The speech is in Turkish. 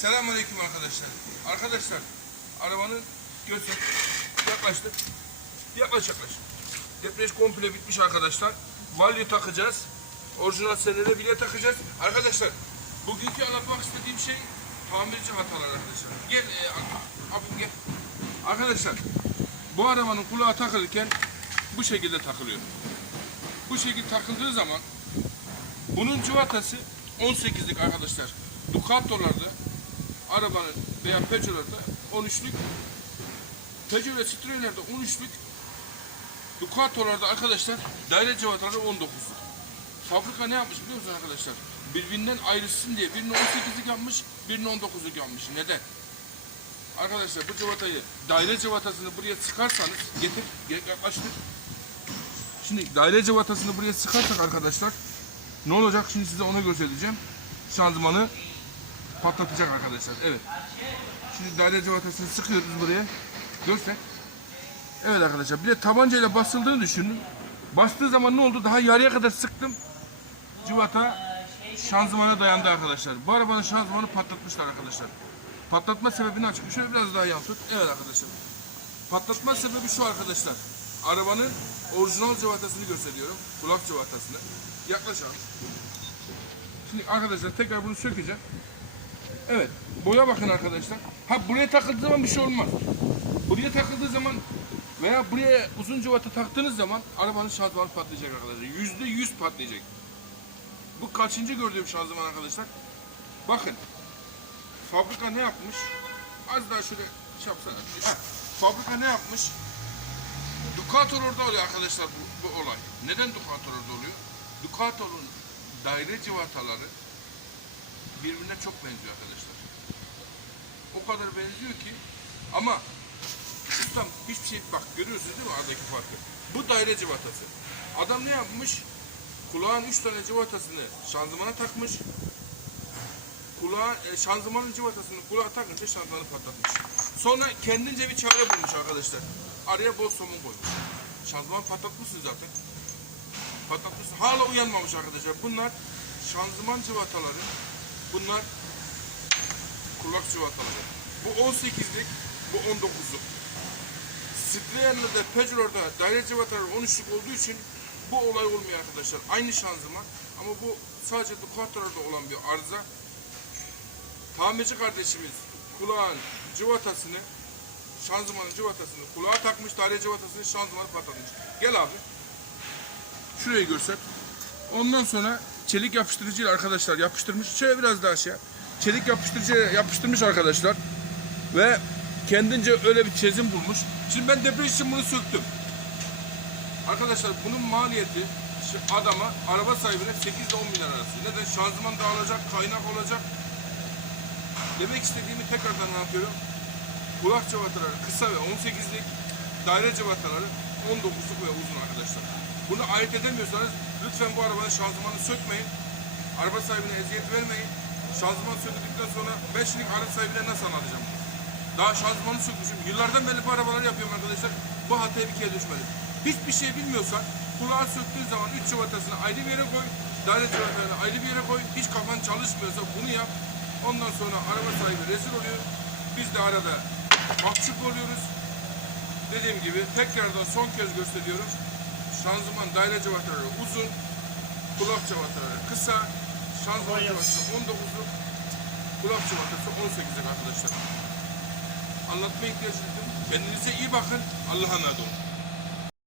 Selamünaleyküm arkadaşlar. Arkadaşlar arabanın göster yaklaştık. Yaklaş yaklaş. Depreş komple bitmiş arkadaşlar. Valyo takacağız. Orijinal senede bile takacağız. Arkadaşlar bugünkü anlatmak istediğim şey tamirci hatalar arkadaşlar. Gel e, ab- abim gel. Arkadaşlar bu arabanın kulağı takılırken bu şekilde takılıyor. Bu şekilde takıldığı zaman bunun civatası 18'lik arkadaşlar. Ducato'larda arabanın veya Peugeot'larda 13'lük Peugeot ve Citroen'lerde 13'lük Ducato'larda arkadaşlar daire civataları 19'luk. Fabrika ne yapmış biliyor musunuz arkadaşlar? Birbirinden ayrışsın diye birini 18'lik yapmış, birini 19'luk yapmış. Neden? Arkadaşlar bu civatayı daire civatasını buraya sıkarsanız getir, yaklaştır. Şimdi daire civatasını buraya sıkarsak arkadaşlar ne olacak? Şimdi size onu göstereceğim. Şanzımanı patlatacak arkadaşlar. Evet. Şimdi daire civatasını sıkıyoruz buraya. Göster. Evet arkadaşlar. Bir de tabancayla basıldığını düşünün. Bastığı zaman ne oldu? Daha yarıya kadar sıktım. Civata şanzımana dayandı arkadaşlar. Bu arabanın şanzımanı patlatmışlar arkadaşlar. Patlatma sebebini açık. Şöyle biraz daha yan tut. Evet arkadaşlar. Patlatma sebebi şu arkadaşlar. Arabanın orijinal cıvatasını gösteriyorum. Kulak cıvatasını. Yaklaş. Şimdi arkadaşlar tekrar bunu sökeceğim. Evet. Boya bakın arkadaşlar. Ha buraya takıldığı zaman bir şey olmaz. Buraya takıldığı zaman veya buraya uzun cıvata taktığınız zaman arabanın şanzımanı patlayacak arkadaşlar. Yüzde yüz patlayacak. Bu kaçıncı gördüğüm şanzıman arkadaşlar? Bakın. Fabrika ne yapmış? Az daha şöyle şey yapsana. Ha, fabrika ne yapmış? Ducator'da oluyor arkadaşlar bu, bu olay. Neden Ducator'da oluyor? Ducator'un daire civataları birbirine çok benziyor arkadaşlar. O kadar benziyor ki ama ustam hiçbir şey bak görüyorsunuz değil mi aradaki farkı? Bu daire civatası. Adam ne yapmış? Kulağın üç tane civatasını şanzımana takmış. Kulağa, e, şanzımanın civatasını kulağa takınca şanzımanı patlatmış. Sonra kendince bir çare bulmuş arkadaşlar. Araya bol somun koymuş. Şanzıman patlatmışsın zaten. Patlatmışsın. Hala uyanmamış arkadaşlar. Bunlar şanzıman civataları. Bunlar kulak civataları. Bu 18'lik, bu 19'luk. Citroen'de, Peugeot'da daire civataları 13'lük olduğu için bu olay olmuyor arkadaşlar. Aynı şanzıman ama bu sadece Ducato'larda olan bir arıza. Tamirci kardeşimiz kulağın civatasını, şanzımanın civatasını kulağa takmış, daire civatasını şanzımanı patlatmış. Gel abi. Şurayı görsek. Ondan sonra çelik yapıştırıcıyla arkadaşlar yapıştırmış. Şöyle biraz daha şey. Çelik yapıştırıcıya yapıştırmış arkadaşlar. Ve kendince öyle bir çözüm bulmuş. Şimdi ben depreş için bunu söktüm. Arkadaşlar bunun maliyeti adama, araba sahibine 8 ile 10 milyar arası. Neden? Şanzıman dağılacak, kaynak olacak. Demek istediğimi tekrardan anlatıyorum. Kulak cıvataları kısa ve 18'lik, daire cıvataları 19'luk ve uzun arkadaşlar. Bunu ayırt edemiyorsanız lütfen bu arabanın şanzımanını sökmeyin. Araba sahibine eziyet vermeyin. Şanzıman söküldükten sonra ben şimdi araba sahibine nasıl anlatacağım? Daha şanzımanı sökmüşüm. Yıllardan beri bu arabaları yapıyorum arkadaşlar. Bu hataya bir kere düşmedim. Hiçbir şey bilmiyorsan kulağı söktüğün zaman üç cıvatasını ayrı bir yere koy. Daire cıvatalarını ayrı bir yere koy. Hiç kafan çalışmıyorsa bunu yap. Ondan sonra araba sahibi rezil oluyor. Biz de arada mahcup oluyoruz. Dediğim gibi tekrardan son kez gösteriyorum. Şanzıman daire cıvataları uzun. Kulak cıvataları kısa. Şanzıman cıvatası 19'luk. Kulak cıvatası 18'lik arkadaşlar. Anlatmaya ihtiyaç duydum. Kendinize iyi bakın. Allah'a emanet olun.